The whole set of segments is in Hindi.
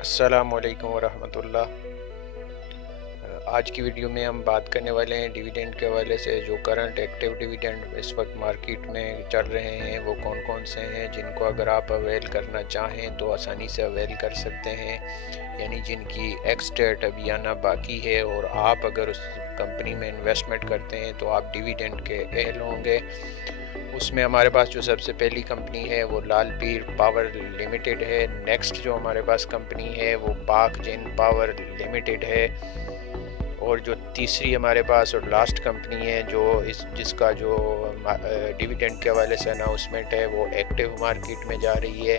अस्सलामुअलैकुम वरहमतुल्लाह। आज की वीडियो में हम बात करने वाले हैं डिविडेंड के हवाले से। जो करंट एक्टिव डिविडेंड इस वक्त मार्केट में चल रहे हैं वो कौन कौन से हैं, जिनको अगर आप अवेल करना चाहें तो आसानी से अवेल कर सकते हैं, यानी जिनकी एक्स डेट अभी आना बाकी है और आप अगर उस कंपनी में इन्वेस्टमेंट करते हैं तो आप डिविडेंड के अहल होंगे। उसमें हमारे पास जो सबसे पहली कंपनी है वो लाल पीर पावर लिमिटेड है। नेक्स्ट जो हमारे पास कंपनी है वो पाक जिन पावर लिमिटेड है। और जो तीसरी हमारे पास और लास्ट कंपनी है जो जिसका जो डिविडेंड के हवाले से अनाउंसमेंट है वो एक्टिव मार्केट में जा रही है,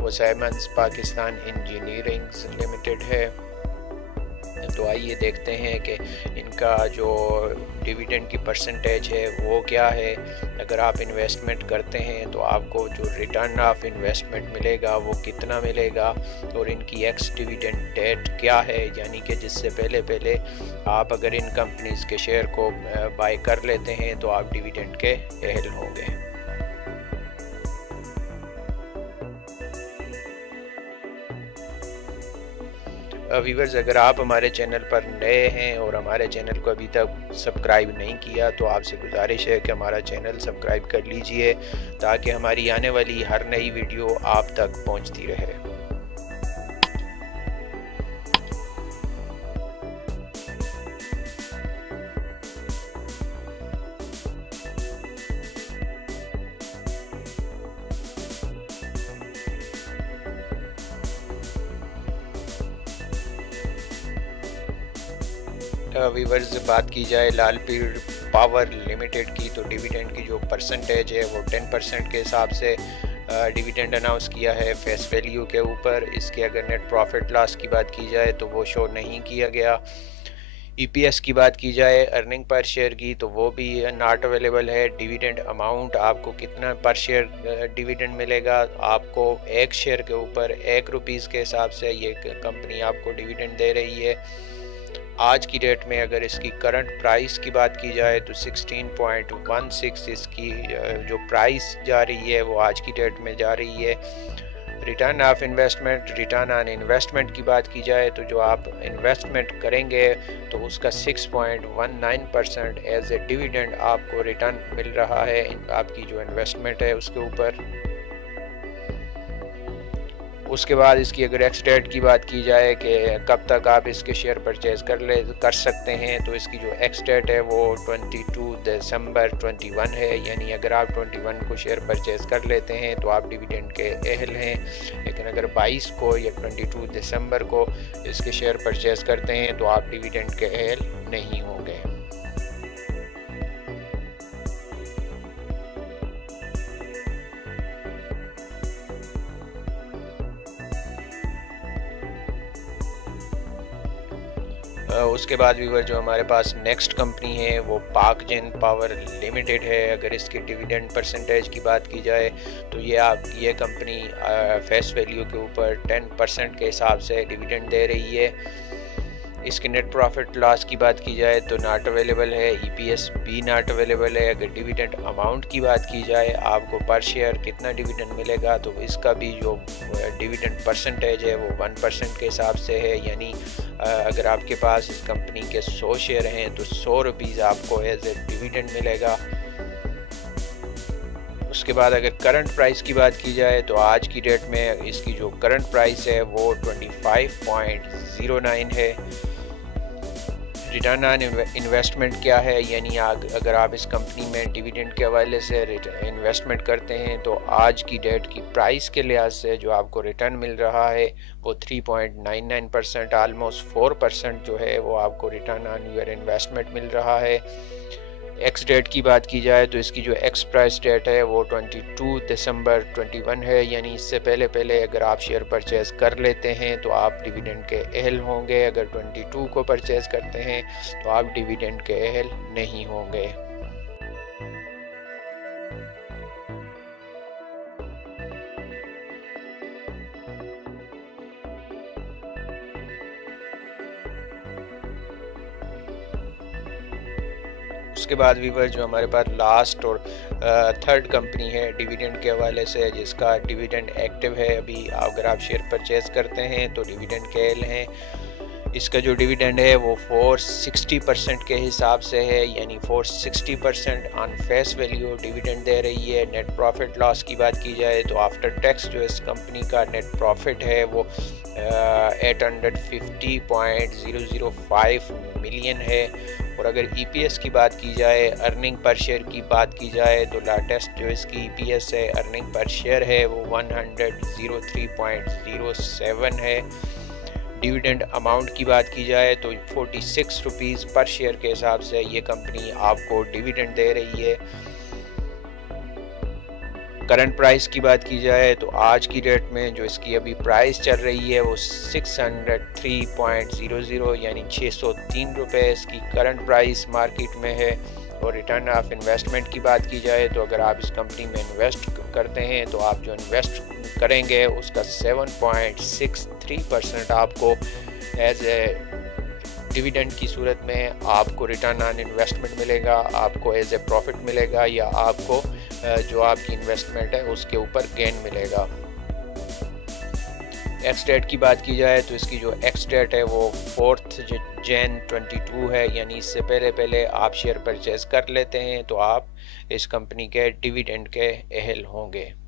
वो साइमंस पाकिस्तान इंजीनियरिंग लिमिटेड है। तो आइए देखते हैं कि इनका जो डिविडेंड की परसेंटेज है वो क्या है। अगर आप इन्वेस्टमेंट करते हैं तो आपको जो रिटर्न ऑफ इन्वेस्टमेंट मिलेगा वो कितना मिलेगा, और इनकी एक्स डिविडेंड डेट क्या है, यानी कि जिससे पहले आप अगर इन कंपनीज़ के शेयर को बाय कर लेते हैं तो आप डिविडेंड के अहल होंगे। व्यूवर्स, अगर आप हमारे चैनल पर नए हैं और हमारे चैनल को अभी तक सब्सक्राइब नहीं किया तो आपसे गुजारिश है कि हमारा चैनल सब्सक्राइब कर लीजिए ताकि हमारी आने वाली हर नई वीडियो आप तक पहुंचती रहे। व्यूवर्स, बात की जाए लाल पीर पावर लिमिटेड की तो डिविडेंड की जो परसेंटेज है वो 10% के हिसाब से डिविडेंड अनाउंस किया है फेस वैल्यू के ऊपर। इसके अगर नेट प्रॉफिट लॉस की बात की जाए तो वो शो नहीं किया गया। ईपीएस की बात की जाए अर्निंग पर शेयर की तो वो भी नॉट अवेलेबल है। डिविडेंड अमाउंट आपको कितना पर शेयर डिविडेंड मिलेगा, आपको एक शेयर के ऊपर ₹1 के हिसाब से ये कंपनी आपको डिविडेंड दे रही है। आज की डेट में अगर इसकी करंट प्राइस की बात की जाए तो 16.16 इसकी जो प्राइस जा रही है वो आज की डेट में जा रही है। Return of investment, return on investment की बात की जाए तो जो आप इन्वेस्टमेंट करेंगे तो उसका 6.19% एज ए डिविडेंड आपको रिटर्न मिल रहा है आपकी जो इन्वेस्टमेंट है उसके ऊपर। उसके बाद इसकी अगर एक्स डेट की बात की जाए कि कब तक आप इसके शेयर परचेज़ कर सकते हैं तो इसकी जो एक्स डेट है वो 22 दिसंबर 21 है, यानी अगर आप 21 को शेयर परचेज़ कर लेते हैं तो आप डिविडेंड के अहल हैं। लेकिन अगर 22 को या 22 दिसंबर को इसके शेयर परचेज़ करते हैं तो आप डिविडेंड के अहल नहीं होंगे। उसके बाद व्यूवर जो हमारे पास नेक्स्ट कंपनी है वो पाक जिन पावर लिमिटेड है। अगर इसकी डिविडेंड परसेंटेज की बात की जाए तो ये कंपनी फेस वैल्यू के ऊपर 10% के हिसाब से डिविडेंड दे रही है। इसके नेट प्रॉफिट लॉस की बात की जाए तो नॉट अवेलेबल है, ईपीएस भी नॉट अवेलेबल है। अगर डिविडेंड अमाउंट की बात की जाए आपको पर शेयर कितना डिविडेंड मिलेगा तो इसका भी जो डिविडेंड परसेंटेज है वो 1% के हिसाब से है, यानी अगर आपके पास इस कंपनी के 100 शेयर हैं तो ₹100 आपको एज ए डिविडेंड मिलेगा। उसके बाद अगर करंट प्राइस की बात की जाए तो आज की डेट में इसकी जो करंट प्राइस है वो 25.09 है। रिटर्न ऑन इन्वेस्टमेंट क्या है, यानी अगर आप इस कंपनी में डिविडेंड के हवाले से इन्वेस्टमेंट करते हैं तो आज की डेट की प्राइस के लिहाज से जो आपको रिटर्न मिल रहा है वो 3.99%, ऑलमोस्ट 4% जो है वो आपको रिटर्न ऑन यूर इन्वेस्टमेंट मिल रहा है। एक्स डेट की बात की जाए तो इसकी जो एक्स प्राइस डेट है वो 22 दिसंबर 21 है, यानी इससे पहले अगर आप शेयर परचेज़ कर लेते हैं तो आप डिविडेंड के अहल होंगे। अगर 22 को परचेज़ करते हैं तो आप डिविडेंड के अहल नहीं होंगे। उसके बाद वीवर जो हमारे पास लास्ट और थर्ड कंपनी है डिविडेंड के हवाले से, जिसका डिविडेंड एक्टिव है अभी। अगर आप शेयर परचेज करते हैं तो डिविडेंड केएल हैं। इसका जो डिविडेंड है वो 460% के हिसाब से है, यानी 460% ऑन फेस वैल्यू डिविडेंड दे रही है। नेट प्रॉफिट लॉस की बात की जाए तो आफ्टर टैक्स जो इस कंपनी का नेट प्रॉफिट है वो 850.005 मिलियन है। और अगर ईपीएस की बात की जाए, अर्निंग पर शेयर की बात की जाए तो लेटेस्ट जो इसकी ईपीएस है, अर्निंग पर शेयर है वो 103.07 है। डिविडेंड अमाउंट की बात की जाए तो 46 रुपीज़ पर शेयर के हिसाब से ये कंपनी आपको डिविडेंड दे रही है। करंट प्राइस की बात की जाए तो आज की डेट में जो इसकी अभी प्राइस चल रही है वो 603.00 यानी 603 रुपये इसकी करंट प्राइस मार्केट में है। और रिटर्न ऑफ इन्वेस्टमेंट की बात की जाए तो अगर आप इस कंपनी में इन्वेस्ट करते हैं तो आप जो इन्वेस्ट करेंगे उसका 7.63% आपको एज ए डिविडेंड की सूरत में आपको रिटर्न ऑन इन्वेस्टमेंट मिलेगा, आपको एज ए प्रॉफिट मिलेगा, या आपको जो आपकी इन्वेस्टमेंट है उसके ऊपर गेन मिलेगा। एक्स डेट की बात की जाए तो इसकी जो एक्स डेट है वो 4 जैन 22 है, यानी इससे पहले आप शेयर परचेज कर लेते हैं तो आप इस कंपनी के डिविडेंड के अहल होंगे।